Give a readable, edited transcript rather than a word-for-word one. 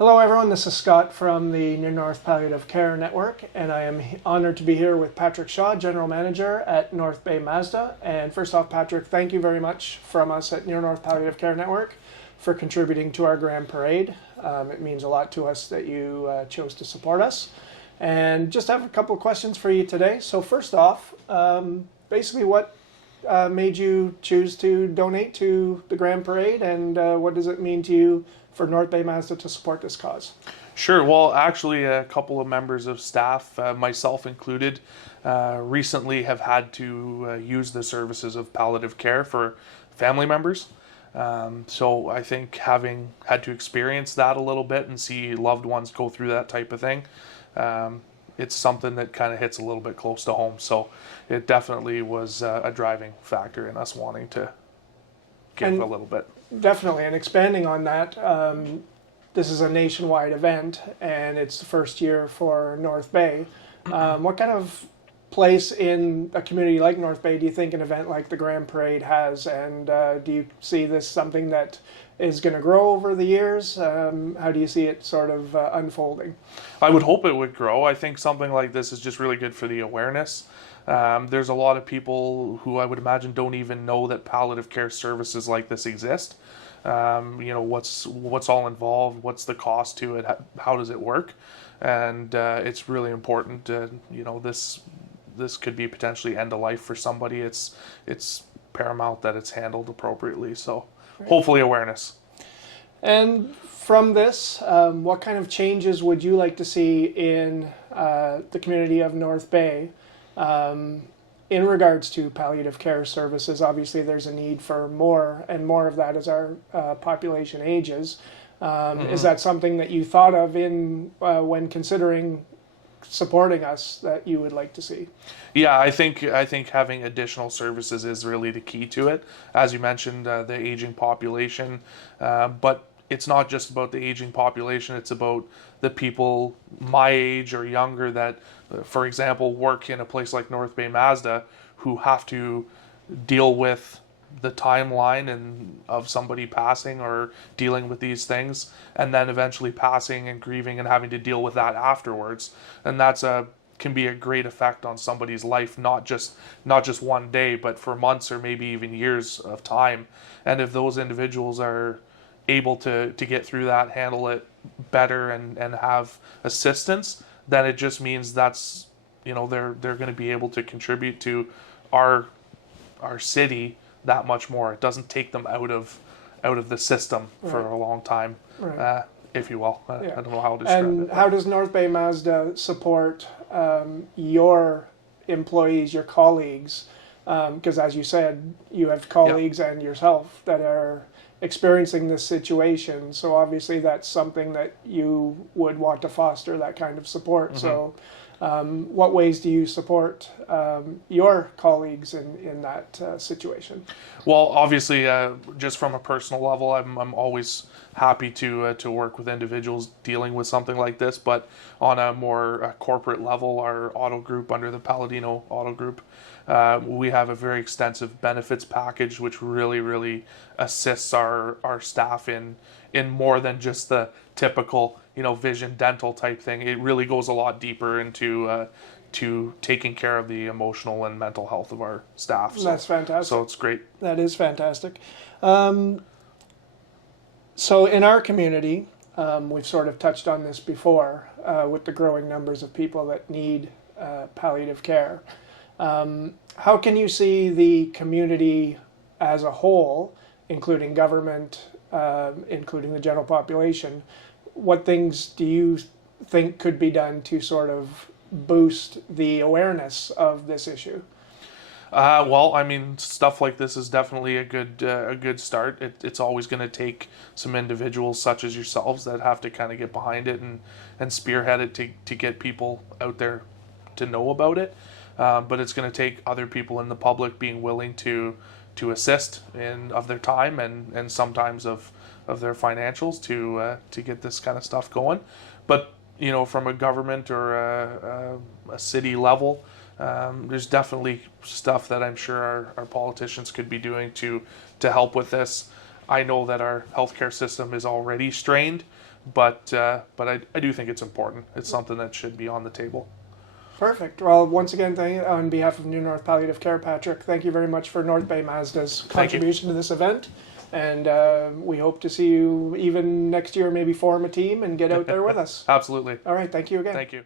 Hello everyone, this is Scott from the Near North Palliative Care Network, and I am honored to be here with Patrick Shaw, General Manager at North Bay Mazda. And first off, Patrick, thank you very much from us at Near North Palliative Care Network for contributing to our Grand Parade. It means a lot to us that you chose to support us. And just have a couple of questions for you today. So first off, basically what made you choose to donate to the Grand Parade, and what does it mean to you for North Bay Mazda to support this cause? Sure. Well, actually, a couple of members of staff, myself included, recently have had to use the services of palliative care for family members. So I think having had to experience that a little bit and see loved ones go through that type of thing, it's something that kind of hits a little bit close to home. So it definitely was a driving factor in us wanting to give a little bit. Definitely, and expanding on that, this is a nationwide event, and it's the first year for North Bay. What kind of place in a community like North Bay do you think an event like the Grand Parade has, and do you see this something that is going to grow over the years? How do you see it sort of unfolding? I would hope it would grow. I think something like this is just really good for the awareness. There's a lot of people who I would imagine don't even know that palliative care services like this exist. What's all involved, what's the cost to it, how does it work, and it's really important. This could be potentially end of life for somebody. It's paramount that it's handled appropriately. So hopefully awareness. And from this, what kind of changes would you like to see in the community of North Bay in regards to palliative care services? Obviously, there's a need for more and more of that as our population ages. Is that something that you thought of in when considering supporting us that you would like to see? Yeah, I think having additional services is really the key to it. As you mentioned, the aging population, but it's not just about the aging population. It's about the people my age or younger that, for example, work in a place like North Bay Mazda, who have to deal with the timeline and of somebody passing or dealing with these things, and then eventually passing and grieving and having to deal with that afterwards. And can be a great effect on somebody's life, not just one day, but for months or maybe even years of time. And if those individuals are able to get through that, handle it better, and have assistance, then it just means that's, they're going to be able to contribute to our city that much more. It doesn't take them out of the system for a long time, if you will. I don't know how to describe it. And how does North Bay Mazda support your employees, your colleagues? Because as you said, you have colleagues and yourself that are experiencing this situation. So obviously that's something that you would want to foster, that kind of support. So what ways do you support your colleagues in that situation? Well, obviously, just from a personal level, I'm always happy to work with individuals dealing with something like this. But on a more corporate level, our auto group under the Palladino Auto Group, we have a very extensive benefits package, which really assists our staff in more than just the typical vision, dental type thing. It really goes a lot deeper into to taking care of the emotional and mental health of our staff. So, that's fantastic. So it's great. That is fantastic. So in our community, we've sort of touched on this before with the growing numbers of people that need palliative care. How can you see the community as a whole, including government, including the general population, what things do you think could be done to sort of boost the awareness of this issue? Well, I mean, stuff like this is definitely a good start. It's always going to take some individuals such as yourselves that have to kind of get behind it and spearhead it to get people out there to know about it. But it's going to take other people in the public being willing to assist of their time and sometimes of their financials to get this kind of stuff going. But from a government or a city level, there's definitely stuff that I'm sure our politicians could be doing to help with this. I know that our healthcare system is already strained but I do think it's important. It's something that should be on the table. Perfect. Well, once again, on behalf of New North Palliative Care, Patrick, thank you very much for North Bay Mazda's contribution to this event. And we hope to see you even next year, maybe form a team and get out there with us. Absolutely. All right. Thank you again. Thank you.